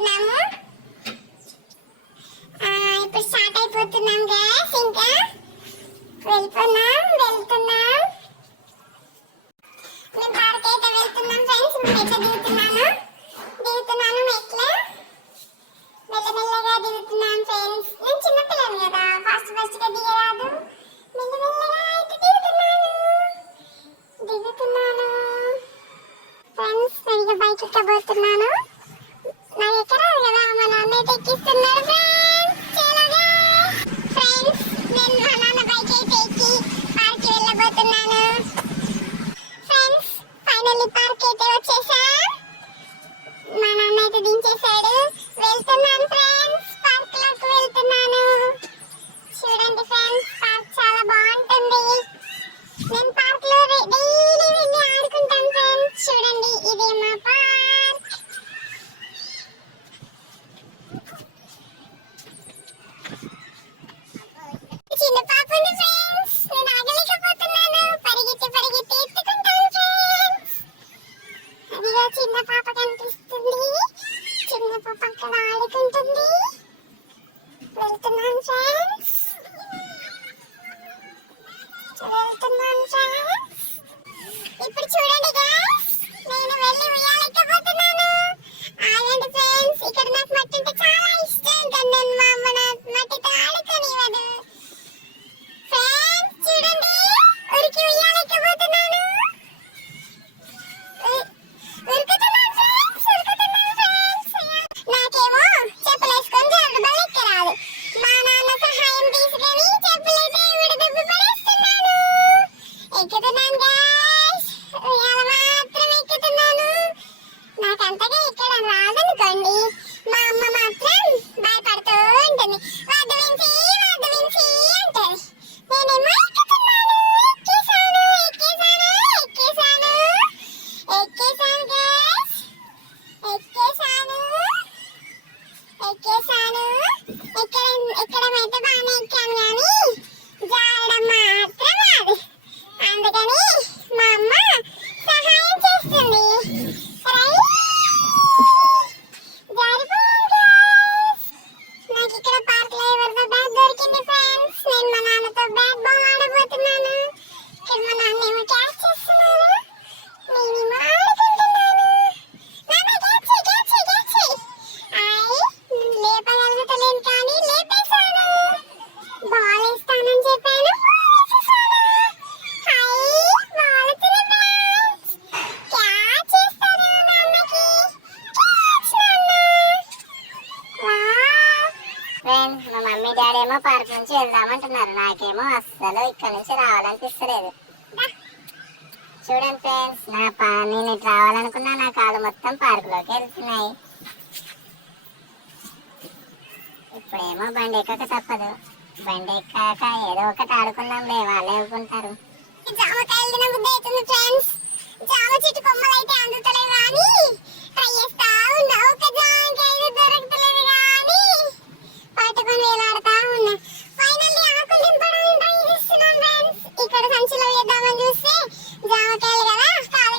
వెళ్తున్నాము. ఇప్పుడు స్టార్ట్ అయిపోతున్నాం గైస్. ఇంకా వెళ్తున్నాం. మేము పార్క్ అయితే వెళ్తున్నాం ఫ్రెండ్స్. మెట్ల దిగుతున్నాను మెట్ల మెల్లమెల్లగా దిగుతున్నాను ఫ్రెండ్స్. నేను చిన్నపిల్లని కదా, ఫాస్ట్ గా దిగరాదు. మెల్లమెల్లగా అయితే దిగుతున్నాను ఫ్రెండ్స్. నేను బైక్ ఎక్కబోతున్నాను. నాకు ఎక్కరాదు కదా, మా నాన్న అయితే ఎక్కిస్తున్నాడు ఫ్రెండ్స్. నేను మా నాన్న బైక్ అయితే ఎక్కి పార్క్ వెళ్ళబోతున్నాను ఫ్రెండ్స్. ఫైనల్లీ పార్క్ అయితే వచ్చేసాం. మా నాన్న అయితే దించేశాడు. వెళ్తున్నాను ఫ్రెండ్స్, పార్క్ లోకి వెళ్తున్నాను. చూడండి ఫ్రెండ్స్, పార్క్ చాలా బాగుంటుంది. నేను పార్క్ లో డైలీ వెళ్ళి ఆడుకుంటాను ఫ్రెండ్స్. చూడండి, ఇది మా పార్క్. చిన్న పాప ఉంది ఫ్రెండ్స్. నేను ఆగలేకపోతున్నాను. పరిగెత్తి ఎత్తుకుంటాను ఫ్రెండ్స్. అదిగో చిన్న పాప కనిపిస్తుంది. చిన్న పాప అక్కడ ఆడుకుంటుంది. వెళ్తున్నాను ఫ్రెండ్స్. ఇప్పుడు చూడండి గైస్, నేను వెళ్ళి ఉయ్యాలెక్కబోతున్నాను. ఆగండి ఫ్రెండ్స్, ఇక్కడ నాకు మట్టి అంటే చాలా ఇష్టం, కానీ నన్ను మా అమ్మ మట్టితో ఆడుకోనివ్వదు. ఫ్రెండ్స్ చూడండి, ఉరికి ఉయ్యాలెక్కబోతున్నాను. ఉరుకుతున్నాను ఫ్రెండ్స్. నాకేమో చెప్పులు వేసుకొని జారుడు బల్ల ఎక్కరాదు. మా నాన్న సహాయం తీసుకొని చెప్పులైతే విడదబ్బి పడేస్తున్నాను. ఎక్కుతున్నాను గైస్, ఉయ్యాల మాత్రం ఎక్కుతున్నాను. నాకు అంతగా ఎక్కడం రాదనుకోండి. మా అమ్మ మాత్రం భయపడుతూ ఉంటుంది. వద్దు విన్సీ అంటది. నేనేమో ఎక్కుతున్నాను. ఎక్కేసాను గైస్. ఎక్కేసాను. ఎక్కడం అయితే బాగానే ఎక్కాను, కానీ జారడం మాత్రం రాదు. అందుకని మా అమ్మ సహాయం చేస్తుంది. నాకు ఇక్కడ పార్క్ లో ఎవరితో బ్యాట్ దొరికింది ఫ్రెండ్స్. నేను మా నాన్నతో బ్యాట్ బాల్ ఆడబోతున్నాను. ఇక్కడ మా నాన్న ఏమో క్యాచ్ చేస్తున్నారు. నేనేమో ఆడుకుంటున్నాను. లేపగలుగుతలేను, కానీ లేపేశాను. బాల్ వేస్తానని చెప్పాను. ఫ్రెండ్స్, మా మమ్మీ డాడీ ఏమో పార్క్ నుంచి వెళ్దామంటున్నారు. నాకేమో అస్సలు ఇక్కడ నుంచి రావాలనిపిస్తలేదు. చూడండి ఫ్రెండ్స్, నేను ఇటు రావాలనుకున్నా నా కాళ్ళు మొత్తం పార్క్ లోకి వెళ్తున్నాయి. ఇప్పుడేమో బండి ఎక్కక తప్పదు. బండి ఎక్కాక ఏదో ఒకటి ఆడుకుందాంలే, వాళ్ళే ఊరుకుంటారు. జామకాయలు తిన బుద్ధి అవుతుంది ఫ్రెండ్స్. జామ చెట్టు కొమ్మలు అయితే అందుతలేవు, కానీ